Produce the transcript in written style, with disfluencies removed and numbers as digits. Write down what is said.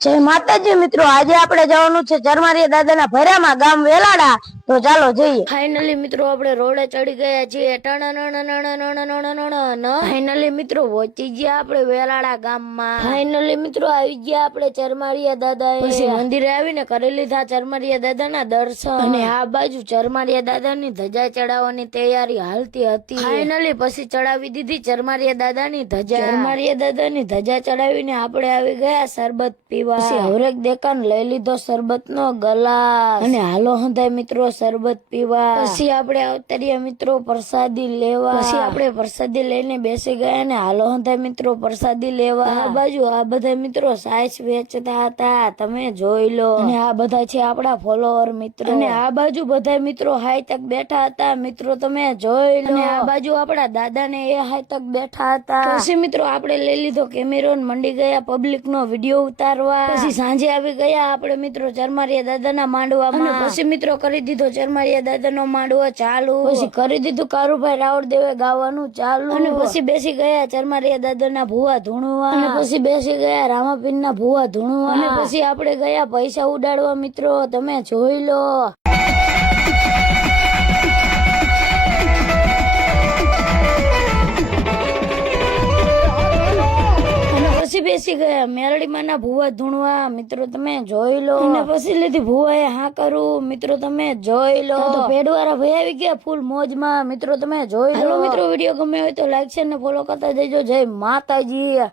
જય માતાજી મિત્રો, આજે આપણે જવાનું છે ચરમારિયા દાદાના ભરામાં, ગામ વેલાડા. તો ચાલો જઈએ. ફાઇનલી મિત્રો આપણે રોડે ચડી ગયા છીએ. ફાઇનલી મિત્રો પહોંચી ગયા આપણે વેલાડા ગામમાં. ફાઇનલી મિત્રો આવી ગયા આપણે ચરમારિયા દાદા. પછી મંદિરે આવીને કરી લીધા ચરમારિયા દાદાના દર્શન. અને આ બાજુ ચરમારિયા દાદાની ધજા ચડાવવાની તૈયારી હાલતી હતી. ફાઇનલી પછી ચડાવી દીધી ચરમારિયા દાદાની ધજા. ચરમારિયા દાદાની ધજા ચડાવીને આપણે આવી ગયા શરબત પીવા. પછી હવરેક દેકાન લઈ લીધો શરબત નો ગ્લાસ. અને હાલો હંધાય મિત્રો શરબત પીવા. પછી આપણે અવતર્યા મિત્રો પ્રસાદી લેવા. પછી આપણે પ્રસાદી લઈને બેસી ગયા અને હાલો હંધાય મિત્રો પ્રસાદી લેવા. આ બાજુ આ બધા મિત્રો સાઈસ વેચતા હતા, તમે જોઈ લો. અને આ બધા છે આપણા ફોલોવર મિત્રો. અને આ બાજુ બધા મિત્રો હાઈ તક બેઠા હતા, મિત્રો તમે જોઈ લો. અને આ બાજુ આપણા દાદા ને એ હાઈ તક બેઠા હતા. પછી મિત્રો આપણે લઈ લીધો કેમેરો ને મંડી ગયા પબ્લિક નો વિડીયો ઉતારવા. પછી સાંજે આવી ગયા આપણે મિત્રો ચરમારિયા દાદાના માંડવામાં. પછી મિત્રો કરી દીધો ચરમારિયા દાદાનો માંડવો ચાલુ. પછી કરી દીધું કારુભાઈ રાવળદેવે ગાવાનું ચાલુ. અને પછી બેસી ગયા ચરમારિયા દાદાના ભુવા ધૂણવા. અને પછી બેસી ગયા રામાપીરના ભુવા ધૂણવા. અને પછી આપણે ગયા પૈસા ઉડાડવા મિત્રો, તમે જોઈ લો. પછી બેસી ગયા મેરડીમાંના ભુવા ધૂણવા, મિત્રો તમે જોઈ લો. અને પછી લીધી ભુવાએ હા કરું, મિત્રો તમે જોઈ લો. તો પેડવાળા ભાઈ આવી ગયા ફૂલ મોજમાં, મિત્રો તમે જોઈ લો. મિત્રો વિડીયો ગમે હોય તો લાઈક છે ને ફોલો કરતા જજો. જય માતાજી.